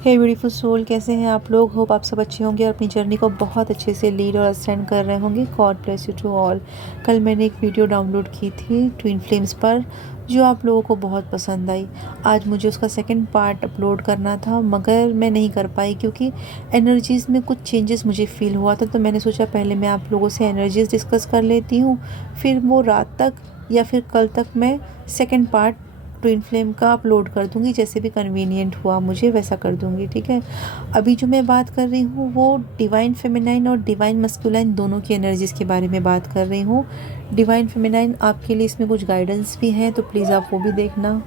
हे beautiful soul, कैसे हैं आप लोग। होप आप सब अच्छे होंगे और अपनी जर्नी को बहुत अच्छे से लीड और असेंड कर रहे होंगे। God bless you to all. कल मैंने एक वीडियो डाउनलोड की थी ट्विन फ्लेम्स पर, जो आप लोगों को बहुत पसंद आई। आज मुझे उसका सेकंड पार्ट अपलोड करना था, मगर मैं नहीं कर पाई क्योंकि एनर्जीज़ में कुछ चेंजेस मुझे फ़ील हुआ था। तो मैंने सोचा पहले मैं आप लोगों से एनर्जीज़ डिस्कस कर लेती हूँ, फिर वो रात तक या फिर कल तक मैं सेकेंड पार्ट ट्विन फ्लेम का अपलोड कर दूंगी। जैसे भी कन्वीनियंट हुआ मुझे वैसा कर दूंगी, ठीक है। अभी जो मैं बात कर रही हूँ वो डिवाइन फेमिनाइन और डिवाइन मस्कुलाइन दोनों की एनर्जीज़ के बारे में बात कर रही हूँ। डिवाइन फेमिनाइन आपके लिए इसमें कुछ गाइडेंस भी है, तो प्लीज़ आप वो भी देखना।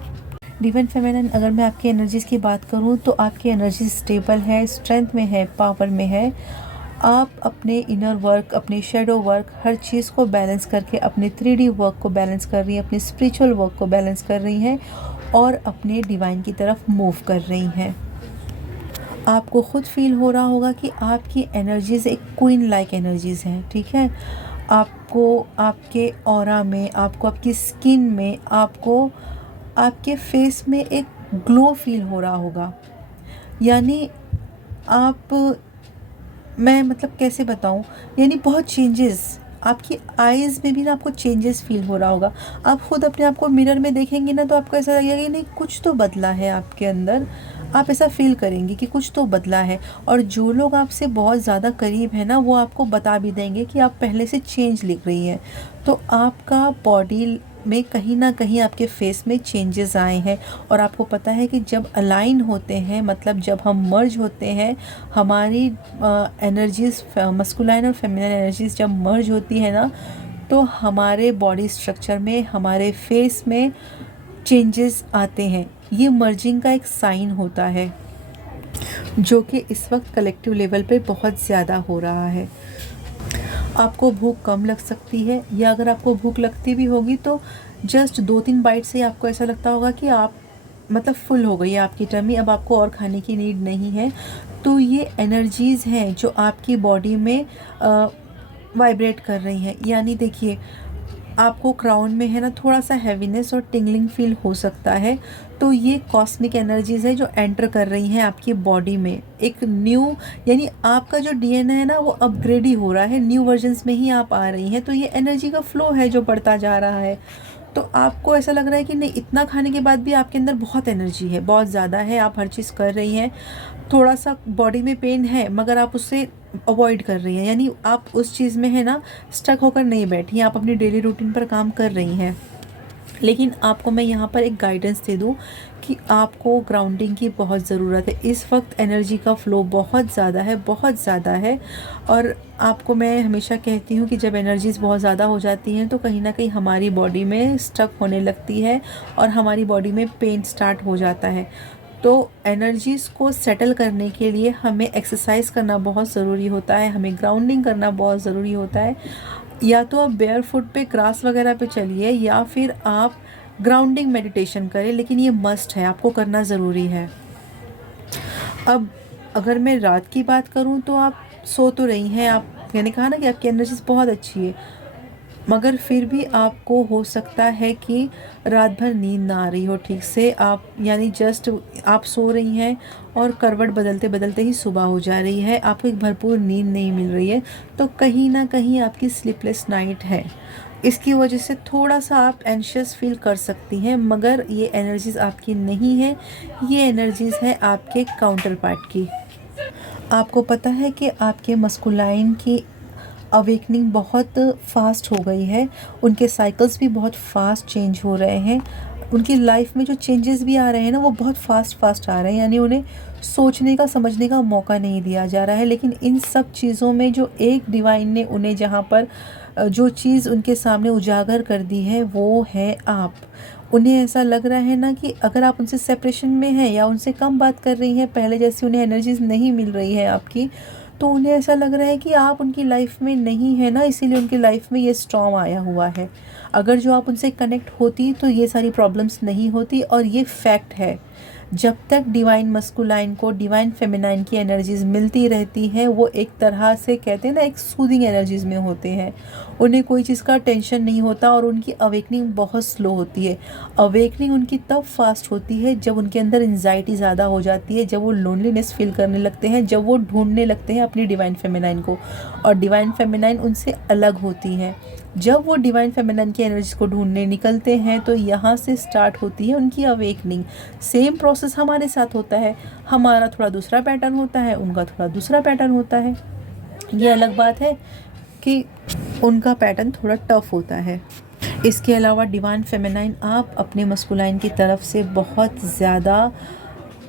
डिवाइन फेमिनाइन, अगर मैं आपकी एनर्जीज़ की बात करूँ तो आपकी एनर्जी स्टेबल है, स्ट्रेंथ में है, पावर में है। आप अपने इनर वर्क, अपने शेडो वर्क, हर चीज़ को बैलेंस करके अपने 3D वर्क को बैलेंस कर रही हैं, अपने स्पिरिचुअल वर्क को बैलेंस कर रही हैं और अपने डिवाइन की तरफ मूव कर रही हैं। आपको खुद फील हो रहा होगा कि आपकी एनर्जीज़ एक क्वीन लाइक एनर्जीज़ हैं, ठीक है। आपको आपके ऑरा में, आपको आपकी स्किन में, आपको आपके फेस में एक ग्लो फील हो रहा होगा। यानी आप, मैं मतलब कैसे बताऊँ, यानी बहुत चेंजेस आपकी आईज़ में भी ना, आपको चेंजेस फील हो रहा होगा। आप खुद अपने आप को मिरर में देखेंगे ना, तो आपको ऐसा लगेगा कि नहीं, कुछ तो बदला है आपके अंदर। आप ऐसा फील करेंगे कि कुछ तो बदला है। और जो लोग आपसे बहुत ज़्यादा करीब है ना, वो आपको बता भी देंगे कि आप पहले से चेंज लिख रही हैं। तो आपका बॉडी में कहीं ना कहीं आपके फेस में चेंजेस आए हैं। और आपको पता है कि जब अलाइन होते हैं, मतलब जब हम मर्ज होते हैं, हमारी एनर्जीज़, मस्कुलाइन और फेमिनिन एनर्जीज़ जब मर्ज होती है ना, तो हमारे बॉडी स्ट्रक्चर में, हमारे फेस में चेंजेस आते हैं। ये मर्जिंग का एक साइन होता है, जो कि इस वक्त कलेक्टिव लेवल पे बहुत ज़्यादा हो रहा है। आपको भूख कम लग सकती है, या अगर आपको भूख लगती भी होगी तो जस्ट 2-3 बाइट से ही आपको ऐसा लगता होगा कि आप, मतलब फुल हो गई है आपकी टमी, अब आपको और खाने की नीड नहीं है। तो ये एनर्जीज़ हैं जो आपकी बॉडी में वाइब्रेट कर रही हैं। यानी देखिए, आपको क्राउन में है ना थोड़ा सा हैवीनेस और टिंगलिंग फील हो सकता है। तो ये कॉस्मिक एनर्जीज़ है जो एंटर कर रही हैं आपकी बॉडी में। एक न्यू, यानी आपका जो डीएनए है ना, वो अपग्रेड ही हो रहा है, न्यू वर्जन्स में ही आप आ रही हैं। तो ये एनर्जी का फ्लो है जो बढ़ता जा रहा है। तो आपको ऐसा लग रहा है कि नहीं, इतना खाने के बाद भी आपके अंदर बहुत एनर्जी है, बहुत ज़्यादा है, आप हर चीज़ कर रही हैं। थोड़ा सा बॉडी में पेन है, मगर आप उससे अवॉइड कर रही हैं। यानी आप उस चीज़ में है ना स्टक होकर नहीं बैठी हैं, आप अपनी डेली रूटीन पर काम कर रही हैं। लेकिन आपको मैं यहाँ पर एक गाइडेंस दे दूँ कि आपको ग्राउंडिंग की बहुत ज़रूरत है। इस वक्त एनर्जी का फ़्लो बहुत ज़्यादा है, बहुत ज़्यादा है। और आपको मैं हमेशा कहती हूँ कि जब एनर्जीज़ बहुत ज़्यादा हो जाती हैं तो कहीं ना कहीं हमारी बॉडी में स्टक होने लगती है और हमारी बॉडी में पेन स्टार्ट हो जाता है। तो एनर्जीज़ को सेटल करने के लिए हमें एक्सरसाइज करना बहुत ज़रूरी होता है, हमें ग्राउंडिंग करना बहुत ज़रूरी होता है। या तो आप बेयर फुट पे ग्रास वगैरह पे चलिए, या फिर आप ग्राउंडिंग मेडिटेशन करें, लेकिन ये मस्ट है, आपको करना ज़रूरी है। अब अगर मैं रात की बात करूं तो आप सो तो रही हैं, आप, मैंने कहा ना कि आपकी एनर्जीज बहुत अच्छी है, मगर फिर भी आपको हो सकता है कि रात भर नींद ना आ रही हो ठीक से। आप, यानी जस्ट आप सो रही हैं और करवट बदलते बदलते ही सुबह हो जा रही है, आपको एक भरपूर नींद नहीं मिल रही है। तो कहीं ना कहीं आपकी स्लीपलेस नाइट है। इसकी वजह से थोड़ा सा आप एंशियस फील कर सकती हैं, मगर ये एनर्जीज़ आपकी नहीं है, ये एनर्जीज़ है आपके काउंटर पार्ट की। आपको पता है कि आपके मस्कुलाइन की अवेकनिंग बहुत फास्ट हो गई है, उनके साइकिल्स भी बहुत फास्ट चेंज हो रहे हैं। उनकी लाइफ में जो चेंजेस भी आ रहे हैं ना, वो बहुत फास्ट फास्ट आ रहे हैं। यानी उन्हें सोचने का, समझने का मौका नहीं दिया जा रहा है। लेकिन इन सब चीज़ों में जो एक डिवाइन ने उन्हें, जहाँ पर जो चीज़ उनके सामने उजागर कर दी है, वो है आप। उन्हें ऐसा लग रहा है ना कि अगर आप उनसे सेपरेशन में हैं या उनसे कम बात कर रही हैं, पहले जैसी उन्हें एनर्जीज नहीं मिल रही है आपकी, तो उन्हें ऐसा लग रहा है कि आप उनकी लाइफ में नहीं है ना, इसीलिए उनकी लाइफ में ये स्टॉर्म आया हुआ है। अगर जो आप उनसे कनेक्ट होती तो ये सारी प्रॉब्लम्स नहीं होती, और ये फैक्ट है। जब तक डिवाइन मस्कुलाइन को डिवाइन फेमिनाइन की एनर्जीज मिलती रहती है, वो एक तरह से कहते हैं ना, एक सूदिंग एनर्जीज में होते हैं। उन्हें कोई चीज़ का टेंशन नहीं होता और उनकी अवेकनिंग बहुत स्लो होती है। अवेकनिंग उनकी तब फास्ट होती है जब उनके अंदर एंजाइटी ज़्यादा हो जाती है, जब वो लोनलीनेस फील करने लगते हैं, जब वो ढूंढने लगते हैं अपनी डिवाइन फेमिनाइन को, और डिवाइन फेमिनाइन उनसे अलग होती है। जब वो डिवाइन फेमिनाइन की एनर्जी को ढूंढने निकलते हैं तो यहाँ से स्टार्ट होती है उनकी अवेकनिंग। सेम प्रोसेस हमारे साथ होता है, हमारा थोड़ा दूसरा पैटर्न होता है, उनका थोड़ा दूसरा पैटर्न होता है। ये अलग बात है कि उनका पैटर्न थोड़ा टफ होता है। इसके अलावा डिवाइन फेमिनाइन आप अपने मस्कुलाइन की तरफ से बहुत ज़्यादा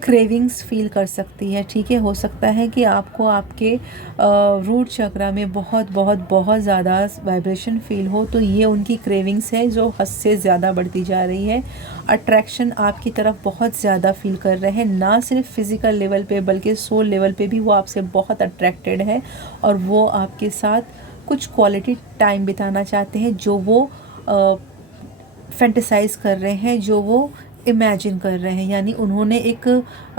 क्रेविंग्स फील कर सकती है, ठीक है। हो सकता है कि आपको आपके रूट चक्रा में बहुत बहुत बहुत ज़्यादा वाइब्रेशन फील हो, तो ये उनकी क्रेविंग्स है जो हद से ज़्यादा बढ़ती जा रही है। अट्रैक्शन आपकी तरफ बहुत ज़्यादा फील कर रहे हैं, ना सिर्फ फिज़िकल लेवल पे बल्कि सोल लेवल पे भी वो आपसे बहुत अट्रैक्टेड है, और वो आपके साथ कुछ क्वालिटी टाइम बिताना चाहते हैं, जो वो फैंटेसाइज कर रहे हैं, जो वो इमेजिन कर रहे हैं। यानी उन्होंने एक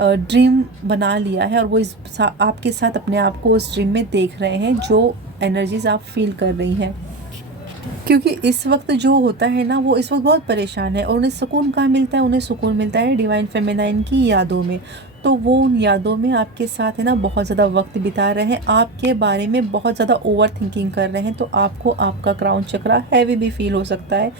ड्रीम बना लिया है और वो आपके साथ अपने आप को उस ड्रीम में देख रहे हैं, जो एनर्जीज आप फील कर रही हैं। क्योंकि इस वक्त जो होता है ना, वो इस वक्त बहुत परेशान है, और उन्हें सुकून कहाँ मिलता है? उन्हें सुकून मिलता है डिवाइन फेमिनाइन की यादों में। तो वो उन यादों में आपके साथ है ना बहुत ज़्यादा वक्त बिता रहे हैं, आपके बारे में बहुत ज़्यादा ओवर थिंकिंग कर रहे हैं। तो आपको आपका क्राउन चक्रा हैवी भी फील हो सकता है।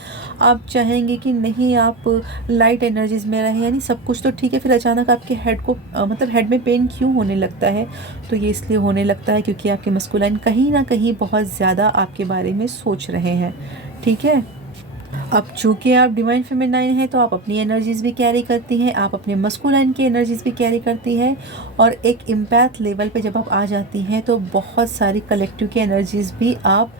आप चाहेंगे कि नहीं, आप लाइट एनर्जीज में रहें, यानी सब कुछ तो ठीक है, फिर अचानक आपके हेड को मतलब हेड में पेन क्यों होने लगता है? तो ये इसलिए होने लगता है क्योंकि आपके मस्कुलाइन कहीं ना कहीं बहुत ज़्यादा आपके बारे में सोच रहे हैं, ठीक है। अब चूँकि आप डिवाइन फेमिनाइन हैं तो आप अपनी एनर्जीज़ भी कैरी करती हैं, आप अपने मस्कुलाइन की एनर्जीज़ भी कैरी करती हैं, और एक इम्पैथ लेवल पे जब आप आ जाती हैं तो बहुत सारी कलेक्टिव की एनर्जीज़ भी आप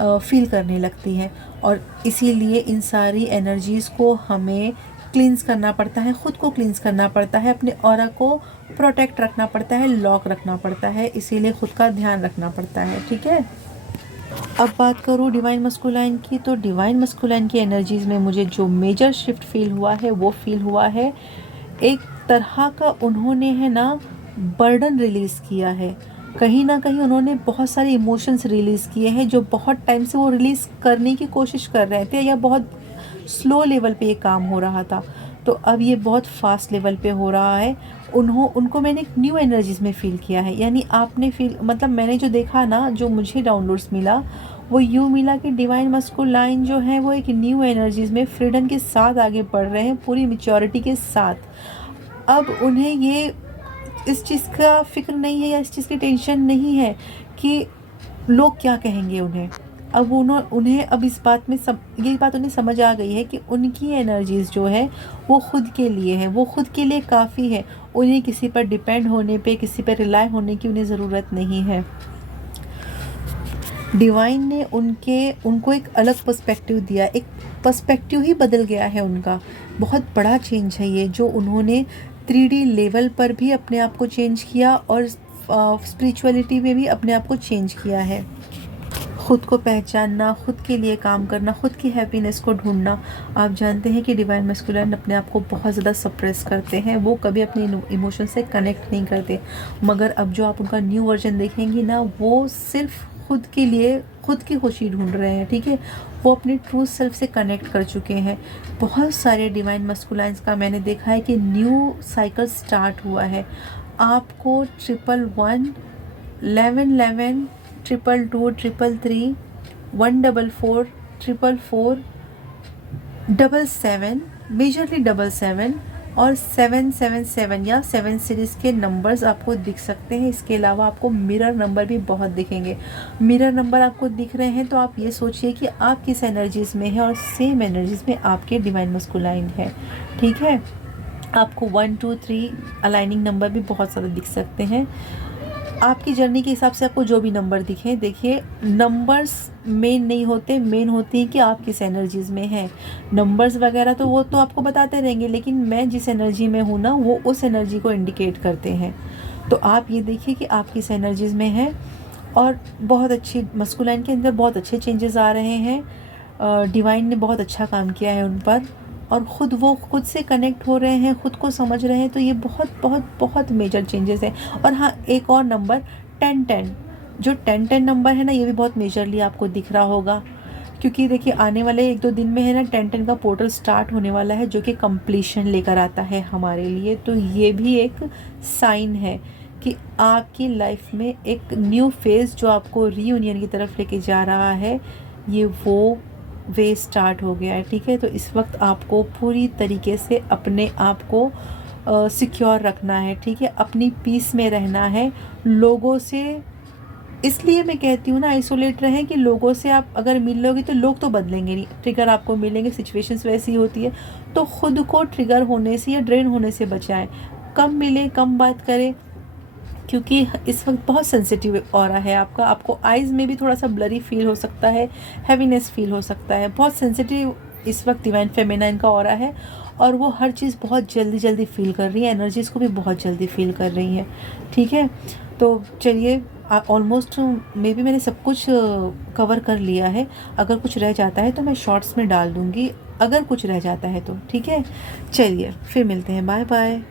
फील करने लगती हैं। और इसीलिए इन सारी एनर्जीज़ को हमें क्लींस करना पड़ता है, ख़ुद को क्लींस करना पड़ता है, अपने ऑरा को प्रोटेक्ट रखना पड़ता है, लॉक रखना पड़ता है, इसीलिए ख़ुद का ध्यान रखना पड़ता है, ठीक है। अब बात करूँ डिवाइन मस्कुलाइन की, तो डिवाइन मस्कुलाइन की एनर्जीज़ में मुझे जो मेजर शिफ्ट फील हुआ है वो फील हुआ है एक तरह का, उन्होंने है ना बर्डन रिलीज़ किया है। कहीं ना कहीं उन्होंने बहुत सारे इमोशंस रिलीज़ किए हैं जो बहुत टाइम से वो रिलीज़ करने की कोशिश कर रहे थे, या बहुत स्लो लेवल पे ये काम हो रहा था। तो अब ये बहुत फास्ट लेवल पे हो रहा है। उनको मैंने एक न्यू एनर्जीज़ में फ़ील किया है। यानी आपने फील मतलब मैंने जो देखा ना, जो मुझे डाउनलोड्स मिला वो यूँ मिला कि डिवाइन मस्कुलाइन जो है वो एक न्यू एनर्जीज़ में फ्रीडम के साथ आगे बढ़ रहे हैं, पूरी मैच्योरिटी के साथ। अब उन्हें ये इस चीज़ का फ़िक्र नहीं है या इस चीज़ की टेंशन नहीं है कि लोग क्या कहेंगे उन्हें। अब उन्हें अब इस बात में ये बात उन्हें समझ आ गई है कि उनकी एनर्जीज़ जो है वो खुद के लिए है, वो खुद के लिए काफ़ी है। उन्हें किसी पर डिपेंड होने पे, किसी पर रिलाई होने की उन्हें ज़रूरत नहीं है। डिवाइन ने उनको एक अलग पर्सपेक्टिव दिया, एक पर्सपेक्टिव ही बदल गया है उनका। बहुत बड़ा चेंज है ये, जो उन्होंने 3D लेवल पर भी अपने आप को चेंज किया और स्पिरिचुअलिटी में भी अपने आप को चेंज किया है। खुद को पहचानना, खुद के लिए काम करना, खुद की हैप्पीनेस को ढूंढना। आप जानते हैं कि डिवाइन मस्कुलाइन अपने आप को बहुत ज़्यादा सप्रेस करते हैं, वो कभी अपने इमोशन से कनेक्ट नहीं करते। मगर अब जो आप उनका न्यू वर्जन देखेंगी ना, वो सिर्फ खुद के लिए खुद की खुशी ढूंढ रहे हैं, ठीक है। वो अपने ट्रू सेल्फ से कनेक्ट कर चुके हैं। बहुत सारे डिवाइन मस्कुलाइंस का मैंने देखा है कि न्यू साइकिल स्टार्ट हुआ है। आपको 111, 1111, 222, 333, 144, 444, 77, मेजरली 77 और 777 या 7 सीरीज़ के नंबर्स आपको दिख सकते हैं। इसके अलावा आपको मिरर नंबर भी बहुत दिखेंगे। मिरर नंबर आपको दिख रहे हैं तो आप ये सोचिए कि आप किस एनर्जीज़ में है और सेम एनर्जीज़ में आपके डिवाइन मस्कुलाइन है, ठीक है। आपको 1, 2, 3 अलाइनिंग नंबर भी बहुत ज़्यादा दिख सकते हैं। आपकी जर्नी के हिसाब से आपको जो भी नंबर दिखे, देखिए नंबर्स मेन नहीं होते, मेन होती हैं कि आप किस एनर्जीज़ में हैं। नंबर्स वगैरह तो वो तो आपको बताते रहेंगे, लेकिन मैं जिस एनर्जी में हूँ ना, वो उस एनर्जी को इंडिकेट करते हैं। तो आप ये देखिए कि आप किस एनर्जीज़ में हैं। और बहुत अच्छी मस्कुलाइन के अंदर बहुत अच्छे चेंजेस आ रहे हैं। डिवाइन ने बहुत अच्छा काम किया है उन पर, और ख़ुद वो खुद से कनेक्ट हो रहे हैं, ख़ुद को समझ रहे हैं, तो ये बहुत बहुत बहुत मेजर चेंजेस हैं। और हाँ, एक और नंबर 10-10, जो 10-10 नंबर है ना, ये भी बहुत मेजरली आपको दिख रहा होगा, क्योंकि देखिए आने वाले 1-2 दिन में है ना 10-10 का पोर्टल स्टार्ट होने वाला है, जो कि कंप्लीशन लेकर आता है हमारे लिए। तो ये भी एक साइन है कि आपकी लाइफ में एक न्यू फेज़ जो आपको रीयूनियन की तरफ लेके जा रहा है, ये वो वे स्टार्ट हो गया है। ठीक है, तो इस वक्त आपको पूरी तरीके से अपने आप को सिक्योर रखना है। ठीक है, अपनी पीस में रहना है। लोगों से, इसलिए मैं कहती हूँ ना, आइसोलेट रहें, कि लोगों से आप अगर मिल लोगे तो लोग तो बदलेंगे नहीं, ट्रिगर आपको मिलेंगे, सिचुएशंस वैसी होती है। तो ख़ुद को ट्रिगर होने से या ड्रेन होने से बचाएं, कम मिलें, कम बात करें, क्योंकि इस वक्त बहुत सेंसिटिव ऑरा है आपका। आपको आइज़ में भी थोड़ा सा ब्लरी फील हो सकता है, हैवीनेस फील हो सकता है। बहुत सेंसिटिव इस वक्त डिवाइन फेमिनाइन का ऑरा है, और वो हर चीज़ बहुत जल्दी जल्दी फील कर रही है, एनर्जीज़ को भी बहुत जल्दी फील कर रही हैं। ठीक है, तो चलिए, ऑलमोस्ट मे बी मैंने सब कुछ कवर कर लिया है। अगर कुछ रह जाता है तो मैं शॉर्ट्स में डाल दूँगी, अगर कुछ रह जाता है तो। ठीक है, चलिए फिर मिलते हैं, बाय बाय।